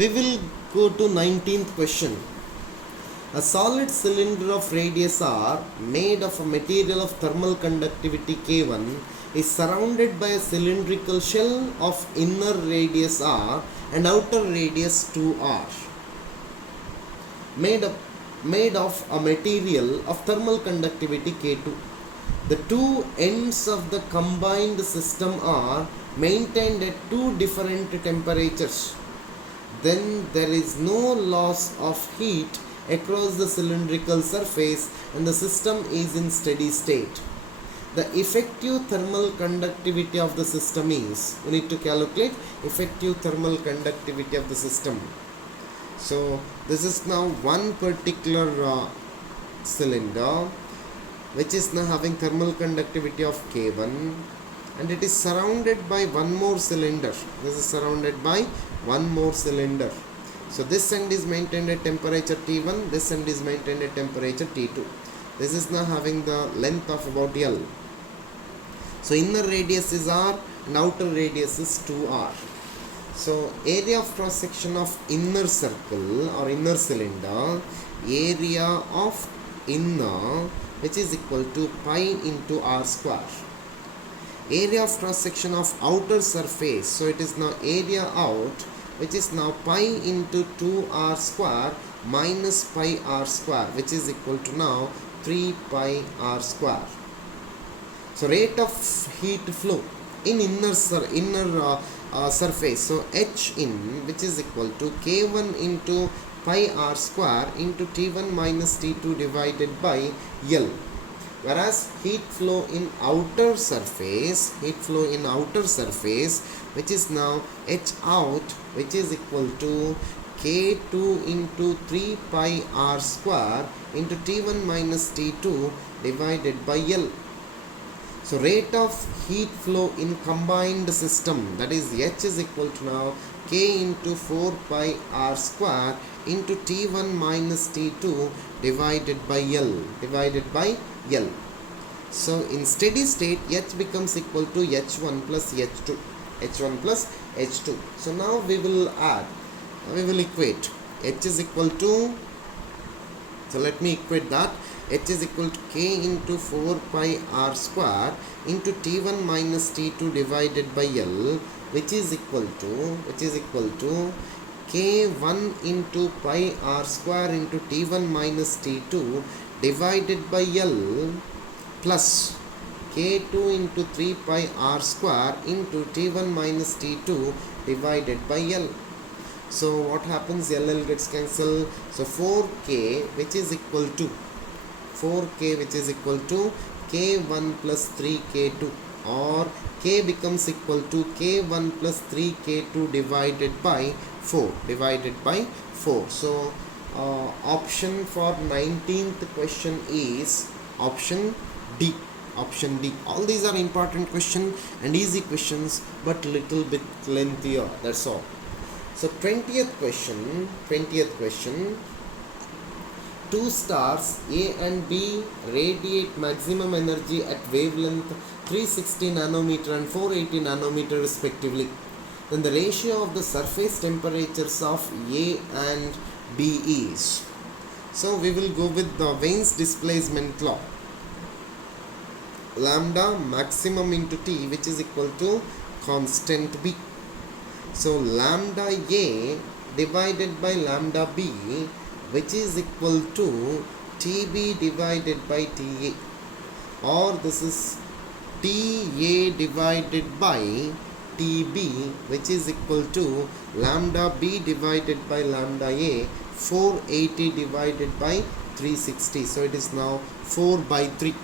We will go to 19th question. A solid cylinder of radius r made of a material of thermal conductivity K1 is surrounded by a cylindrical shell of inner radius r and outer radius 2r made of a material of thermal conductivity K2. The two ends of the combined system are maintained at two different temperatures. Then there is no loss of heat across the cylindrical surface and the system is in steady state. The effective thermal conductivity of the system is, we need to calculate effective thermal conductivity of the system. So this is now one particular cylinder which is now having thermal conductivity of K1, and it is surrounded by one more cylinder. This is surrounded by one more cylinder. So this end is maintained at temperature T1, this end is maintained at temperature T2. This is now having the length of about L. So inner radius is R and outer radius is 2R. So area of cross section of inner circle or inner cylinder, area of inner, which is equal to pi into r square. Area of cross section of outer surface, so it is now area out, which is now pi into 2r square minus pi r square, which is equal to now 3 pi r square. So rate of heat flow in inner surface, so H in, which is equal to K1 into pi r square into T1 minus T2 divided by L. Whereas heat flow in outer surface, which is now H out, which is equal to K2 into 3 pi r square into T1 minus T2 divided by L. So rate of heat flow in combined system, that is H is equal to now K into 4 pi r square into T1 minus T2 divided by L. So in steady state, H becomes equal to H1 plus H2. So now we will equate. H is equal to, so let me equate that. H is equal to K into 4 pi r square into T1 minus T2 divided by L, which is equal to K1 into pi r square into T1 minus T2 divided by L plus K2 into 3 pi r square into T1 minus T2 divided by L. So what happens? L gets cancelled. So 4K which is equal to K1 plus 3K2, or K becomes equal to K1 plus 3K2 divided by 4. So option for 19th question is option D. All these are important questions and easy questions, but little bit lengthier, that's all. So 20th question. Two stars A and B radiate maximum energy at wavelength 360 nanometer and 480 nanometer respectively. Then the ratio of the surface temperatures of A and B is. So we will go with the Wien's displacement law. Lambda maximum into T, which is equal to constant B. So lambda A divided by lambda B, which is equal to TB divided by TA, or this is TA divided by TB, which is equal to lambda B divided by lambda A, 480 divided by 360. So it is now 4 by 3.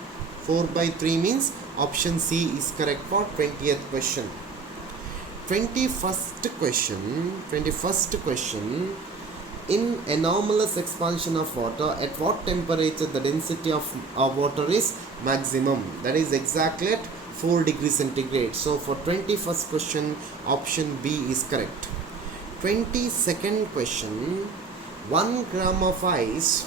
4 by 3 means option C is correct for 20th question. 21st question. In anomalous expansion of water, at what temperature the density of water is maximum? That is exactly at 4 degrees centigrade. So for 21st question, option B is correct. 22nd question. 1 gram of ice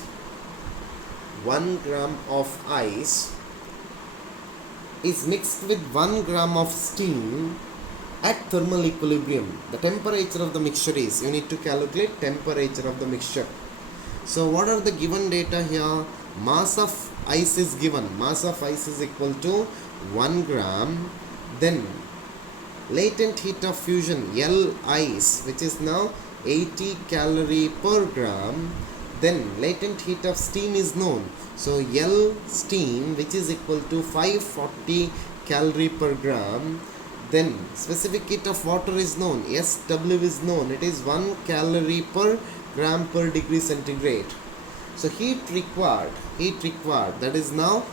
is mixed with 1 gram of steam At thermal equilibrium, the temperature of the mixture is, you need to calculate temperature of the mixture. So what are the given data here? Mass of ice is given. Mass of ice is equal to 1 gram. Then latent heat of fusion, L ice, which is now 80 calorie per gram. Then latent heat of steam is known. So L steam, which is equal to 540 calorie per gram. Then specific heat of water is known. SW is known. It is 1 calorie per gram per degree centigrade. So heat required, that is now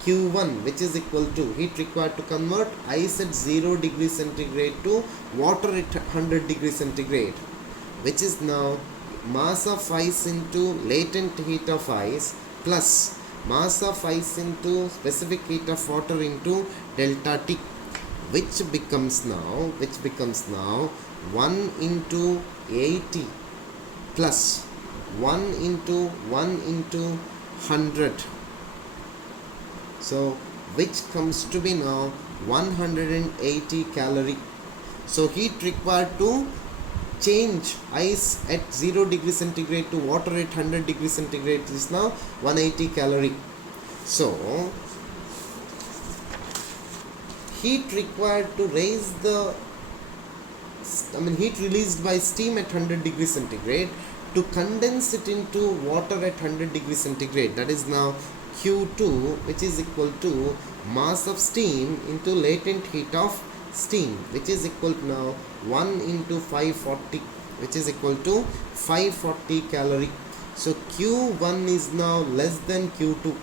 Q1, which is equal to heat required to convert ice at 0 degree centigrade to water at 100 degree centigrade, which is now mass of ice into latent heat of ice plus mass of ice into specific heat of water into delta T, which becomes now 1 into 80 plus 1 into 100. So which comes to be now 180 calorie. So heat required to change ice at 0 degree centigrade to water at 100 degree centigrade is now 180 calorie. So heat required to raise the heat released by steam at 100 degree centigrade to condense it into water at 100 degree centigrade, that is now Q2, which is equal to mass of steam into latent heat of steam, which is equal to now 1 into 540, which is equal to 540 calorie. So Q1 is now less than Q2.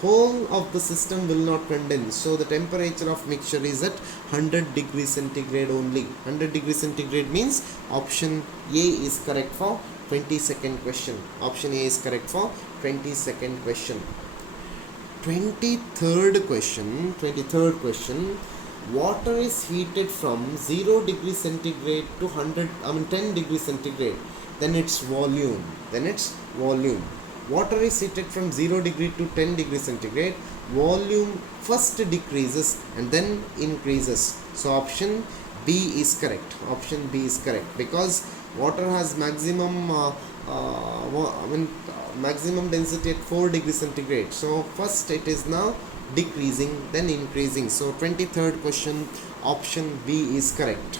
Whole of the system will not condense, so the temperature of mixture is at 100 degree centigrade only. 100 degree centigrade means option A is correct for 22nd question. Option A is correct for 22nd question. 23rd question. Water is heated from 0 degree centigrade to 10 degree centigrade. Then its volume. Water is heated from 0 degree to 10 degree centigrade. Volume first decreases and then increases. So option B is correct. Option B is correct because water has maximum maximum density at 4 degree centigrade. So first it is now decreasing, then increasing. So 23rd question, option B is correct.